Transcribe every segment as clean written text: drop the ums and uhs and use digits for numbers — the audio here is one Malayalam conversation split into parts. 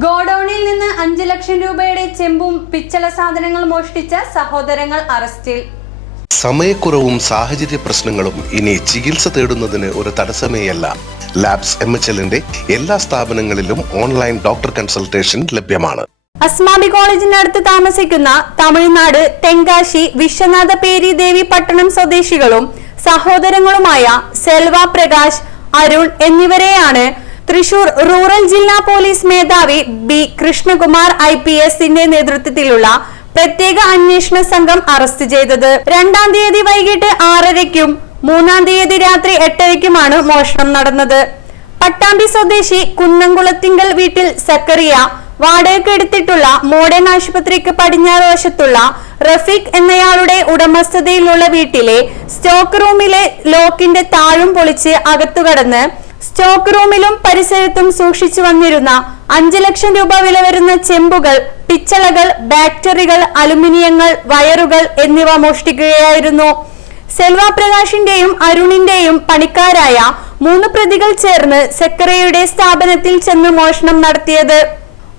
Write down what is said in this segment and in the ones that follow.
ഗോഡൌണിൽ നിന്ന് 5 ലക്ഷം രൂപയുടെ ചെമ്പും പിച്ചള സാധനങ്ങൾ മോഷ്ടിച്ച സഹോദരങ്ങൾ അറസ്റ്റിൽ. സമയക്കുറവും സാഹചര്യ പ്രശ്നങ്ങളും ഇനി ചികിത്സ തേടുന്നതിന് ഒരു തടസ്സമേയല്ല. ലാബ്സ് MHLന്റെ എല്ലാ സ്ഥാപനങ്ങളിലും ഓൺലൈൻ ഡോക്ടർ കൺസൾട്ടേഷൻ ലഭ്യമാണ്. അസ്മാബി കോളേജിനടുത്ത് താമസിക്കുന്ന തമിഴ്നാട് തെങ്കാശി വിശ്വനാഥ പേരി ദേവി പട്ടണം സ്വദേശികളും സഹോദരങ്ങളുമായ സെൽവ പ്രകാശ്, അരുൺ എന്നിവരെയാണ് തൃശൂർ റൂറൽ ജില്ലാ പോലീസ് മേധാവി ബി കൃഷ്ണകുമാർ IPSന്റെ നേതൃത്വത്തിലുള്ള പ്രത്യേക അന്വേഷണ സംഘം അറസ്റ്റ് ചെയ്തത്. 2-ാം തീയതി വൈകിട്ട് 6:30-ക്കും 3-ാം തീയതി രാത്രി 8:30-ക്കുമാണ് മോഷണം നടന്നത്. പട്ടാമ്പി സ്വദേശി കുന്നംകുളത്തിങ്കൽ വീട്ടിൽ സക്കറിയ, വാടകയ്ക്കെടുത്തിട്ടുള്ള മോഡേൺ ആശുപത്രിക്ക് പടിഞ്ഞാറ് വശത്തുള്ള റഫീഖ് എന്നയാളുടെ ഉടമസ്ഥതയിലുള്ള വീട്ടിലെ സ്റ്റോക്ക് റൂമിലെ ലോക്കിന്റെ താഴും പൊളിച്ച് അകത്തുകടന്ന് സ്റ്റോക്ക് റൂമിലും പരിസരത്തും സൂക്ഷിച്ചു വന്നിരുന്ന 5 ലക്ഷം രൂപ വില വരുന്ന ചെമ്പുകൾ, പിച്ചളകൾ, ബാറ്ററികൾ, അലുമിനിയങ്ങൾ, വയറുകൾ എന്നിവ മോഷ്ടിക്കുകയായിരുന്നു. സെൽവ പ്രകാശിന്റെയും അരുണിന്റെയും പണിക്കാരായ 3 പ്രതികൾ ചേർന്ന് സെക്രട്ടറിയുടെ സ്ഥാപനത്തിൽ ചെന്ന് മോഷണം നടത്തിയത്.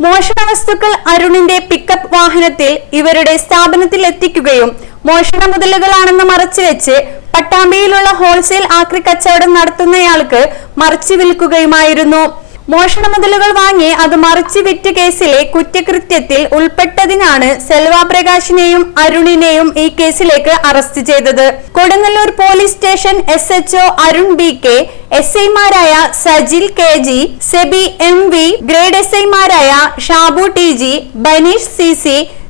മോഷണ വസ്തുക്കൾ അരുണിന്റെ പിക്കപ്പ് വാഹനത്തിൽ ഇവരുടെ സ്ഥാപനത്തിൽ എത്തിക്കുകയും മോഷണ മുതലുകളാണെന്ന് മറച്ചുവെച്ച് പട്ടാമ്പിയിലുള്ള ഹോൾസെയിൽ ആക്രി കച്ചവടം നടത്തുന്നയാൾക്ക് മറിച്ചു വിൽക്കുകയുമായിരുന്നു. മോഷണ മുതലുകൾ വാങ്ങി അത് മറിച്ചു വിറ്റ കേസിലെ കുറ്റകൃത്യത്തിൽ ഉൾപ്പെട്ടതിനാണ് സെൽവ പ്രകാശിനെയും അരുണിനെയും ഈ കേസിലേക്ക് അറസ്റ്റ് ചെയ്തത്. Kodungallur police station SHO Arun BK, SI-മാരായ Sajil KG, Sebi MV, grade SI-മാരായ Shabu TG, Baneesh CC,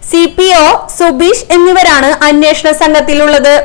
CPO Subeesh എന്നിവരാണ് അന്വേഷണ സംഘത്തിലുള്ളത്.